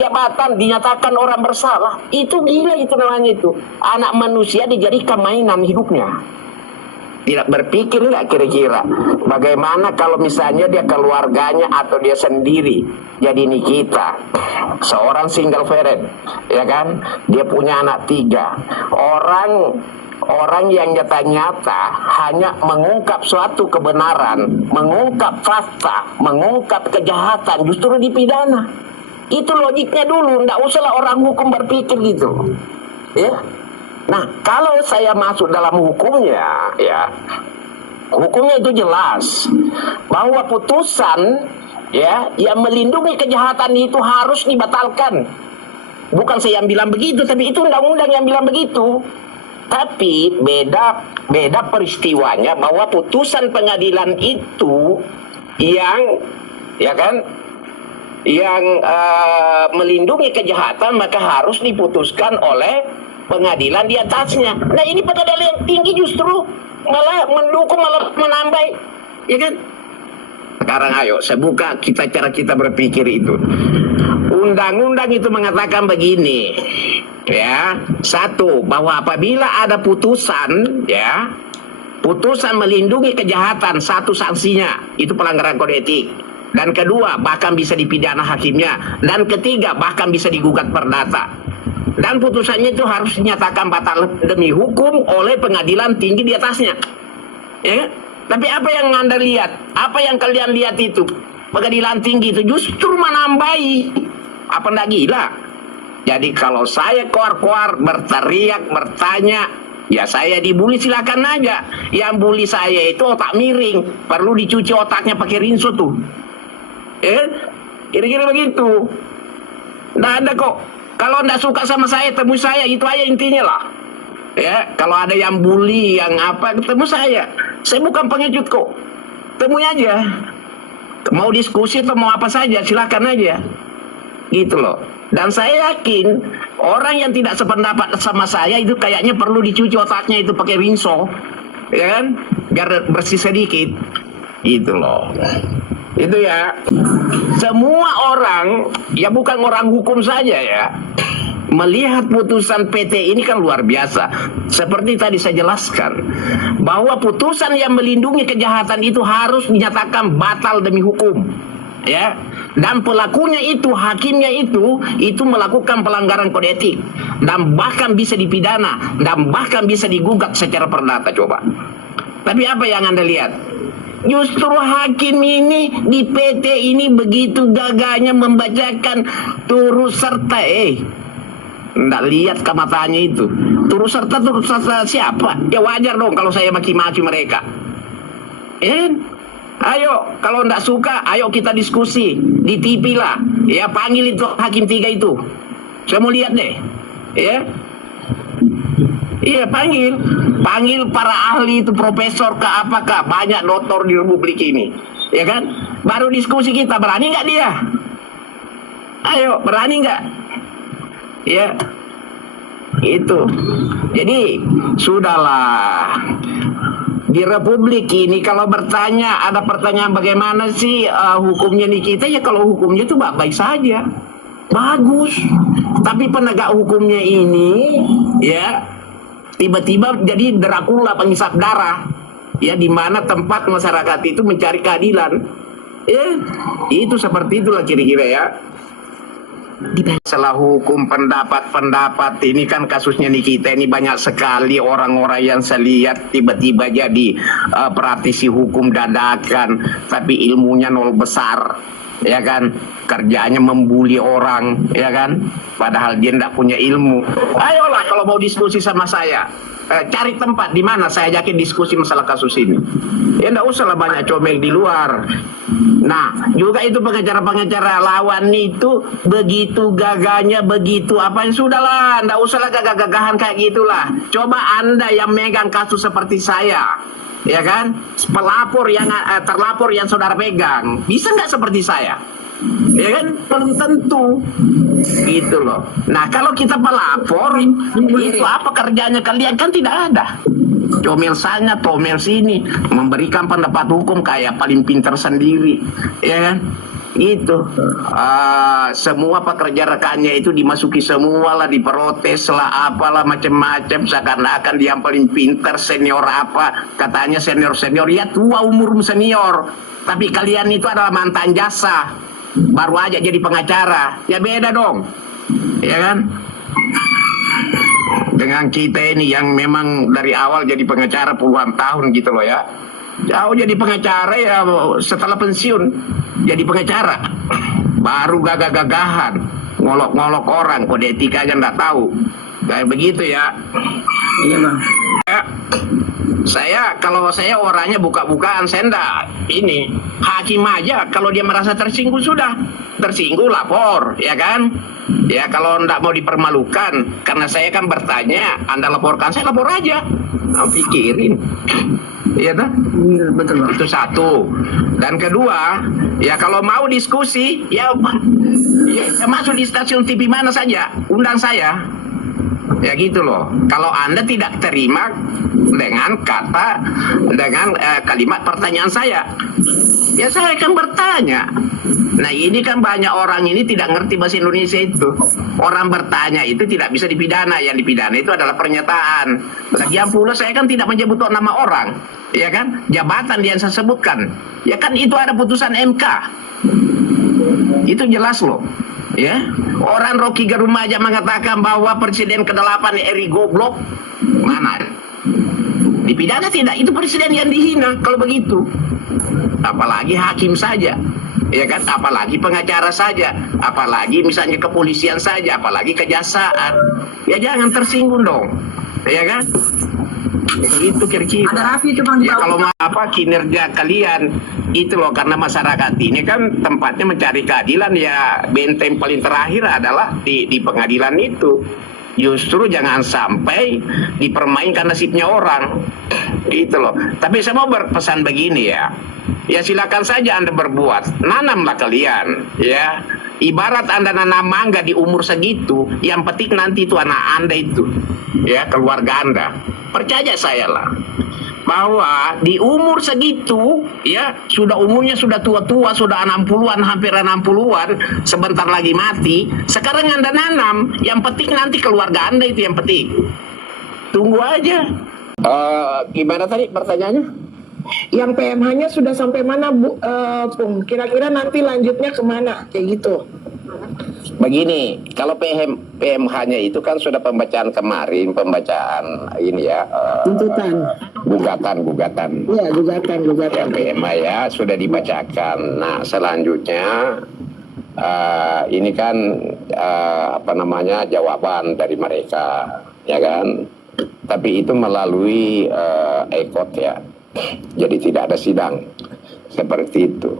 jabatan dinyatakan orang bersalah, itu gila, itu namanya itu. Anak manusia dijadikan mainan hidupnya. Tidak berpikir nggak kira-kira bagaimana kalau misalnya dia keluarganya atau dia sendiri jadi Nikita, seorang single parent, ya kan, dia punya anak 3, orang yang nyata-nyata hanya mengungkap suatu kebenaran, mengungkap fakta, mengungkap kejahatan, justru dipidana. Itu logiknya dulu, nggak usahlah orang hukum berpikir gitu, ya. Nah, kalau saya masuk dalam hukumnya, ya, hukumnya itu jelas bahwa putusan, ya, yang melindungi kejahatan itu harus dibatalkan. Bukan saya yang bilang begitu, tapi itu undang-undang yang bilang begitu. Tapi beda peristiwanya bahwa putusan pengadilan itu yang, ya kan, yang melindungi kejahatan maka harus diputuskan oleh pengadilan di atasnya. Nah, ini pengadilan yang tinggi justru malah mendukung, malah menambah, ya kan? Sekarang ayo saya buka cara kita berpikir itu. Undang-undang itu mengatakan begini, ya. 1, bahwa apabila ada putusan, ya, putusan melindungi kejahatan, 1 sanksinya itu pelanggaran kode etik. Dan 2, bahkan bisa dipidana hakimnya. Dan 3, bahkan bisa digugat perdata. Dan putusannya itu harus dinyatakan batal demi hukum oleh pengadilan tinggi di atasnya, ya. Tapi apa yang Anda lihat, apa yang kalian lihat itu, pengadilan tinggi itu justru menambahi. Apa ndak gila? Jadi kalau saya koar-koar berteriak bertanya, ya saya dibully, silakan aja. Yang bully saya itu otak miring, perlu dicuci otaknya pakai rinso tuh, kira-kira begitu. Nggak ada kok. Kalau nggak suka sama saya, temui saya, itu aja intinya lah. Ya, kalau ada yang bully, yang apa, ketemu saya. Saya bukan pengecut kok. Temui aja. Mau diskusi atau mau apa saja, silakan aja. Gitu loh. Dan saya yakin orang yang tidak sependapat sama saya itu kayaknya perlu dicuci otaknya itu pakai rinso, ya kan? Biar bersih sedikit. Gitu loh. Itu ya, semua orang, ya bukan orang hukum saja ya, melihat putusan PT ini kan luar biasa. Seperti tadi saya jelaskan, bahwa putusan yang melindungi kejahatan itu harus dinyatakan batal demi hukum, ya. Dan pelakunya itu, hakimnya itu melakukan pelanggaran kode etik, dan bahkan bisa dipidana, dan bahkan bisa digugat secara perdata. Coba. Tapi apa yang Anda lihat? Justru hakim ini di PT ini begitu gagahnya membacakan turut serta. Nggak lihat ke matanya itu. Turut serta siapa? Ya wajar dong kalau saya maki-maki mereka. Ayo, kalau nggak suka, ayo kita diskusi di TV lah. Ya, panggil itu hakim 3 itu. Saya mau lihat deh. Ya. Iya, panggil para ahli itu, profesor ke apakah, banyak doktor di Republik ini, ya kan? Baru diskusi kita, berani nggak dia? Ayo, berani nggak? Ya, itu. Jadi sudahlah. Di Republik ini kalau bertanya, ada pertanyaan bagaimana sih hukumnya nih kita, ya kalau hukumnya itu baik saja, bagus. Tapi penegak hukumnya ini, ya, tiba-tiba jadi Dracula pengisap darah, ya, di mana tempat masyarakat itu mencari keadilan, ya, itu seperti itulah kira-kira ya. Masalah hukum pendapat ini kan kasusnya nih, kita ini banyak sekali orang-orang yang saya lihat tiba-tiba jadi praktisi hukum dadakan, tapi ilmunya nol besar, ya kan, kerjanya membuli orang, ya kan, padahal dia tidak punya ilmu. Ayolah kalau mau diskusi sama saya, cari tempat di mana saya yakin diskusi masalah kasus ini. Ya tidak usahlah banyak comel di luar. Nah, juga itu pengacara-pengacara lawan itu begitu gagahnya, begitu apa, yang sudahlah, tidak usahlah gagah-gagahan kayak gitulah. Coba Anda yang megang kasus seperti saya, ya kan, pelapor yang terlapor yang saudara pegang, bisa nggak seperti saya? Ya kan, belum tentu, gitu loh. Nah, kalau kita pelapor, itu apa kerjanya kalian? Kan tidak ada. Comel sana, comel sini, memberikan pendapat hukum kayak paling pintar sendiri, ya kan? Itu semua pekerja rekannya itu dimasuki semua lah, diprotes lah, apalah macam-macam, seakan-akan dia yang paling pintar, senior apa, katanya senior ya tua umur senior, tapi kalian itu adalah mantan jasa, baru aja jadi pengacara, ya beda dong, ya kan, dengan kita ini yang memang dari awal jadi pengacara puluhan tahun gitu loh ya. Jauh jadi pengacara ya setelah pensiun jadi pengacara, baru gagah-gagahan ngolok-ngolok orang, kode etika aja nggak tahu, kayak begitu ya. Iya bang. Kalau saya orangnya buka-bukaan, saya enggak ini hakim aja, kalau dia merasa tersinggung sudah tersinggung lapor, ya kan, ya kalau enggak mau dipermalukan, karena saya kan bertanya, Anda laporkan, saya lapor aja, pikirin. Iya kan? Betul bang. Itu satu. Dan kedua, ya kalau mau diskusi, ya masuk di stasiun TV mana saja, undang saya. Ya gitu loh. Kalau Anda tidak terima dengan kalimat pertanyaan saya, ya saya akan bertanya. Nah ini kan banyak orang ini tidak ngerti bahasa Indonesia itu. Orang bertanya itu tidak bisa dipidana. Yang dipidana itu adalah pernyataan. Lagian pula saya kan tidak menyebut nama orang, ya kan? Jabatan yang saya sebutkan, ya kan itu ada putusan MK. Itu jelas loh. Ya, orang Rocky Gerung aja mengatakan bahwa presiden ke-8 Eri goblok, mana? Dipidana tidak? Itu presiden yang dihina kalau begitu. Apalagi hakim saja, ya kan? Apalagi pengacara saja, apalagi misalnya kepolisian saja, apalagi kejaksaan. Ya jangan tersinggung dong, ya kan? Itu kira-kira. Ada Raffi itu bang. Ya kalau kinerja kalian itu loh, karena masyarakat ini kan tempatnya mencari keadilan, ya benteng paling terakhir adalah di pengadilan itu. Justru jangan sampai dipermainkan nasibnya orang, gitu loh. Tapi saya mau berpesan begini ya. Ya silakan saja Anda berbuat, nanamlah kalian, ya. Ibarat Anda nanam mangga di umur segitu, yang petik nanti itu anak Anda itu, ya keluarga Anda. Percaya saya lah, bahwa di umur segitu, ya umurnya sudah tua-tua, sudah 60-an, hampir 60-an, sebentar lagi mati. Sekarang Anda nanam, yang petik nanti keluarga Anda itu yang petik. Tunggu aja. Gimana tadi pertanyaannya? Yang PMH-nya sudah sampai mana, Bu? Pung, kira-kira nanti lanjutnya kemana? Kayak gitu. Begini, kalau PMH-nya itu kan sudah pembacaan kemarin, ini ya. Tuntutan. Gugatan. Iya, gugatan. Yang PMH ya sudah dibacakan. Nah, selanjutnya ini kan jawaban dari mereka, ya kan. Tapi itu melalui ekot ya. Jadi tidak ada sidang seperti itu.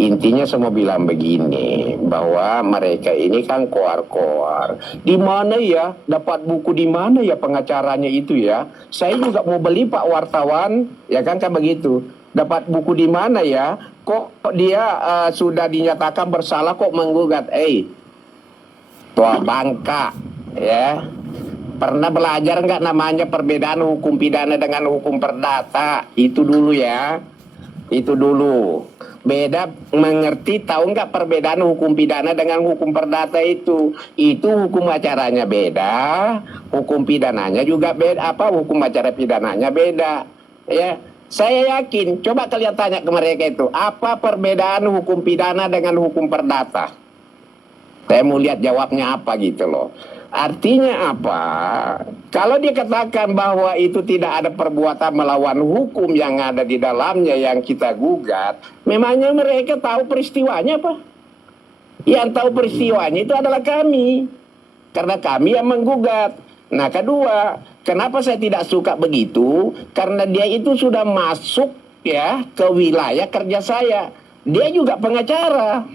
Intinya saya mau bilang begini, bahwa mereka ini kan koar-koar. Di mana ya dapat buku, di mana ya pengacaranya itu ya? Saya juga mau beli Pak wartawan, ya kan begitu. Dapat buku di mana ya? Kok dia sudah dinyatakan bersalah kok menggugat? Tua Bangka, ya. Pernah belajar nggak namanya perbedaan hukum pidana dengan hukum perdata? Itu dulu ya. Itu dulu. Beda mengerti, tahu nggak perbedaan hukum pidana dengan hukum perdata itu? Itu hukum acaranya beda, hukum pidananya juga beda, hukum acara pidananya beda. Ya, saya yakin, coba kalian tanya ke mereka itu, apa perbedaan hukum pidana dengan hukum perdata? Saya mau lihat jawabnya apa gitu loh. Artinya apa? Kalau dia katakan bahwa itu tidak ada perbuatan melawan hukum yang ada di dalamnya yang kita gugat, memangnya mereka tahu peristiwanya apa? Yang tahu peristiwanya itu adalah kami, karena kami yang menggugat. Nah kedua, kenapa saya tidak suka begitu? Karena dia itu sudah masuk ya ke wilayah kerja saya. Dia juga pengacara.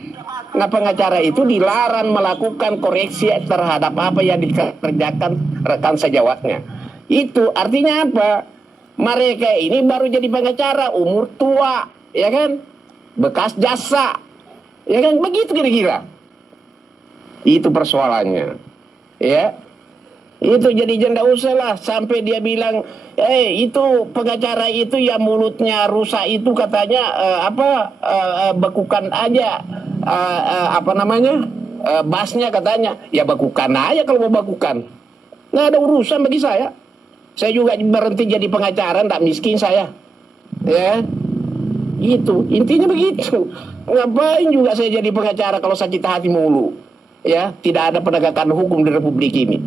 Nah pengacara itu dilarang melakukan koreksi terhadap apa yang dikerjakan rekan sejawatnya. Itu artinya apa? Mereka ini baru jadi pengacara, umur tua, ya kan? Bekas jasa, ya kan? Begitu kira-kira. Itu persoalannya, ya. Itu jadi janda usah lah sampai dia bilang, itu pengacara itu yang mulutnya rusak itu katanya bekukan aja apa namanya, basnya katanya, ya bakukan aja kalau mau bakukan. Nggak ada urusan bagi saya. Saya juga berhenti jadi pengacara, tak miskin saya. Ya, itu intinya begitu. Ngapain juga saya jadi pengacara kalau sakit hati mulu? Ya, tidak ada penegakan hukum di Republik ini.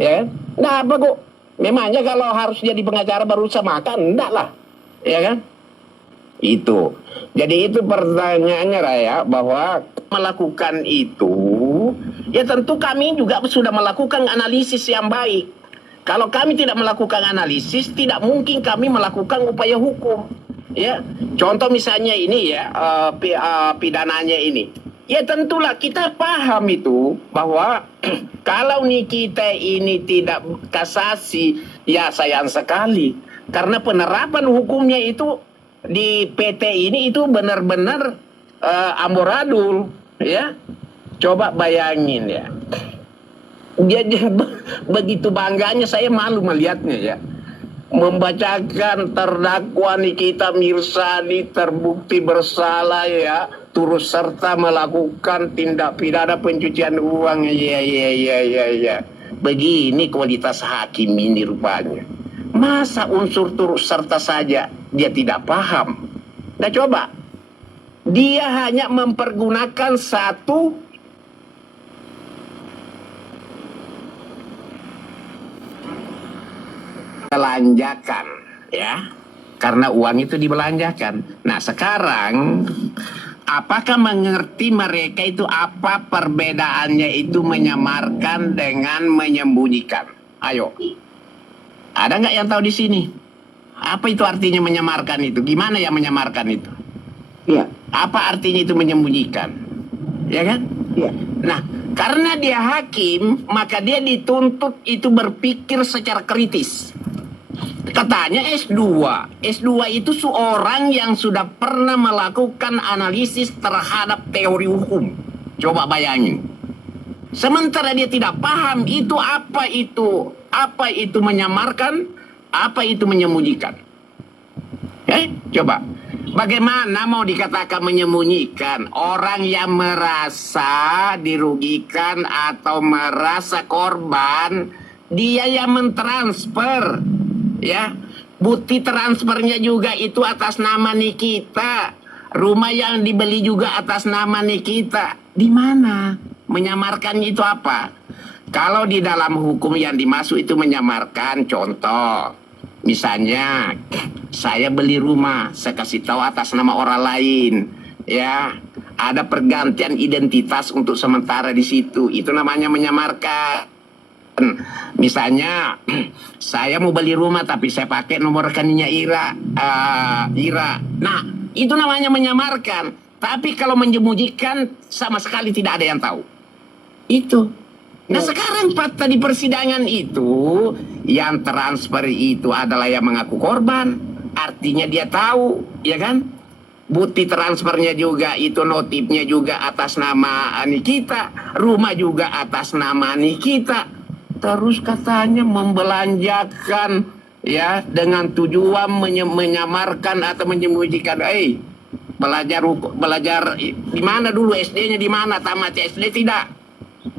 Ya, nah apa kok? Memangnya kalau harus jadi pengacara baru bisa makan? Enggak lah, ya kan? Itu. Jadi itu pertanyaannya Raya, bahwa melakukan itu, ya tentu kami juga sudah melakukan analisis yang baik. Kalau kami tidak melakukan analisis, tidak mungkin kami melakukan upaya hukum. Ya, contoh misalnya ini ya, pidananya ini. Ya tentulah kita paham itu bahwa kalau nih kita ini tidak kasasi, ya sayang sekali. Karena penerapan hukumnya itu di PT ini itu benar-benar amburadul, ya. Coba bayangin ya. Dia begitu bangganya, saya malu melihatnya ya. Membacakan terdakwa Nikita Mirzani terbukti bersalah ya, turut serta melakukan tindak pidana pencucian uang. Ya. Begini kualitas hakim ini rupanya. Masa unsur turut serta saja dia tidak paham? Nah coba, dia hanya mempergunakan satu belanjakan, ya, karena uang itu dibelanjakan. Nah sekarang apakah mengerti mereka itu apa perbedaannya itu menyamarkan dengan menyembunyikan? Ayo, ada nggak yang tahu di sini? Apa itu artinya menyamarkan itu? Gimana ya menyamarkan itu? Iya. Apa artinya itu menyembunyikan? Ya kan? Iya. Nah, karena dia hakim, maka dia dituntut itu berpikir secara kritis. Katanya S2. S2 itu seorang yang sudah pernah melakukan analisis terhadap teori hukum. Coba bayangin. Sementara dia tidak paham itu apa itu menyamarkan, apa itu menyembunyikan. Coba. Bagaimana mau dikatakan menyembunyikan? Orang yang merasa dirugikan atau merasa korban, dia yang mentransfer, ya. Bukti transfernya juga itu atas nama Nikita. Rumah yang dibeli juga atas nama Nikita. Di mana? Menyamarkan itu apa? Kalau di dalam hukum yang dimaksud itu menyamarkan, contoh, misalnya saya beli rumah, saya kasih tahu atas nama orang lain, ya, ada pergantian identitas untuk sementara di situ, itu namanya menyamarkan. Misalnya saya mau beli rumah tapi saya pakai nomor rekeningnya Ira. Nah, itu namanya menyamarkan. Tapi kalau menyembunyikan sama sekali tidak ada yang tahu. Itu. Nah sekarang fakta di persidangan itu, yang transfer itu adalah yang mengaku korban. Artinya dia tahu, ya kan? Bukti transfernya juga itu, notifnya juga atas nama Nikita. Rumah juga atas nama Nikita. Terus katanya membelanjakan, ya, dengan tujuan menyamarkan atau menyembunyikan. Belajar di mana dulu, SD-nya di mana, tamat SD tidak?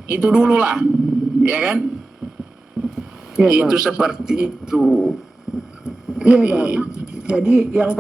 Itu dulu lah, ya kan? Ya, itu Bang. Seperti itu. Iya, Bang. Jadi yang